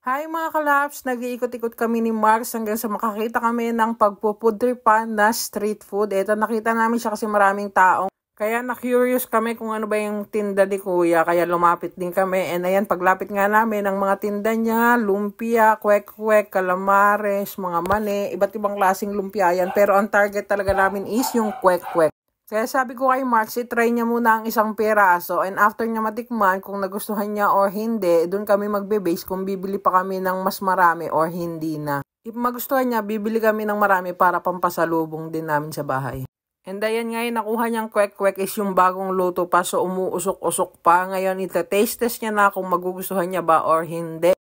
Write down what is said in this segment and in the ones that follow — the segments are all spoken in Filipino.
Hi mga kalaps, nag-iikot-ikot kami ni Mars hanggang sa makakita kami ng pagpupudripan na street food. Ito, nakita namin siya kasi maraming taong. Kaya na-curious kami kung ano ba yung tinda ni Kuya. Kaya lumapit din kami. And ayan, paglapit nga namin, ang mga tinda niya, lumpia, kwek-kwek, calamares, mga mani, iba't ibang klaseng lumpia yan. Pero ang target talaga namin is yung kwek-kwek. Kaya sabi ko kay Mark, try niya muna ang isang piraso and after niya matikman kung nagustuhan niya or hindi, doon kami magbe-base kung bibili pa kami ng mas marami or hindi na. If magustuhan niya, bibili kami ng marami para pampasalubong din namin sa bahay. And ayan ngayon, nakuha niyang kwek-kwek is yung bagong luto pa, so umuusok-usok pa. Ngayon, ita-taste test niya na kung magugustuhan niya ba or hindi.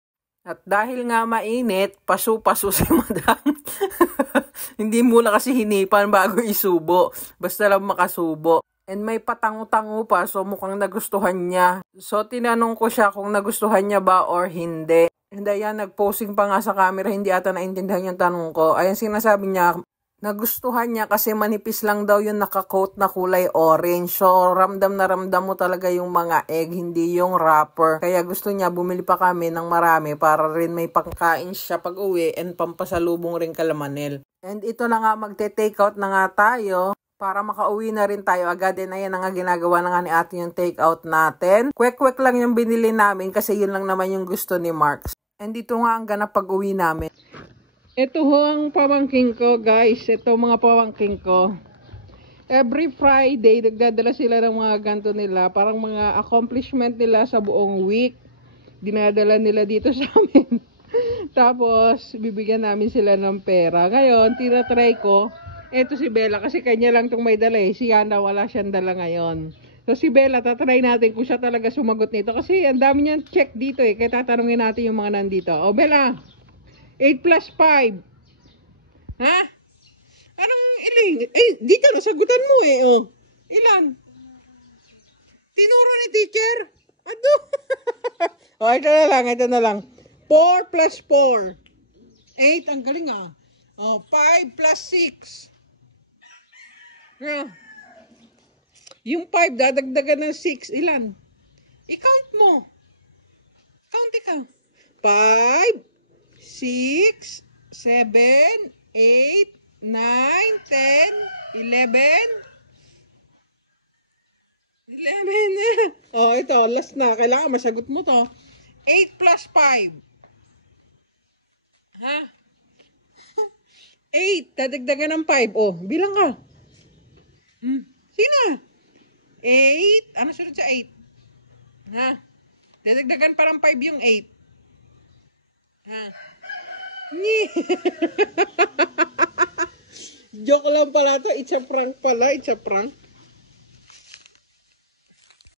At dahil nga mainit, paso-paso si madam. Hindi muna kasi hinipan bago isubo. Basta lang makasubo. And may patango-tango pa, so mukhang nagustuhan niya. So tinanong ko siya kung nagustuhan niya ba or hindi. And ayan, nag-posing pa nga sa camera, hindi ata naintindihan yung tanong ko. Ayan, sinasabi niya, nagustuhan niya kasi manipis lang daw yung naka-coat na kulay orange. So, ramdam na ramdam mo talaga yung mga egg, hindi yung wrapper. Kaya gusto niya, bumili pa kami ng marami para rin may pangkain siya pag uwi and pampasalubong rin kala Manel. And ito na nga, magte-take out na nga tayo para makauwi na rin tayo agad. And ayan na nga, ginagawa na nga ni ate yung take out natin. Kwek-kwek lang yung binili namin kasi yun lang naman yung gusto ni Mark. And dito nga ang ganap pag uwi namin. Ito ho ang pamangking ko, guys. Ito mga pamangking ko. Every Friday, nagdadala sila ng mga ganto nila. Parang mga accomplishment nila sa buong week. Dinadala nila dito sa amin. Tapos, bibigyan namin sila ng pera. Ngayon, tinatry ko. Ito si Bella, kasi kanya lang itong may dala eh. Si Yana, wala siyang dala ngayon. So, si Bella, tatry natin kung siya talaga sumagot nito. Kasi ang dami niyang check dito eh. Kaya tatanungin natin yung mga nandito. O, Bella! 8 plus 5. Ha? Anong iling? Eh, dito nasagutan mo eh. Oh. Ilan? Tinuro ni teacher? Ano? Oh, ito na lang, ito na lang. 4 plus 4. 8, ang galing ah. Oh, 5 plus 6. Yung 5, dadagdagan ng 6. Ilan? I-count mo. Count ikaw. 5, 6, 7, 8, 9, 10, 11. 11. Oh, ito, last na. Kailangan masagot mo to. 8 plus 5. Ha? 8. Dadagdagan ng 5. Oh, bilang ka. Sino? 8. Ano sunod sa 8? Ha? Dadagdagan parang 5 yung 8. Ha? Joke lang pala to. It's a prank pala. It's a prank.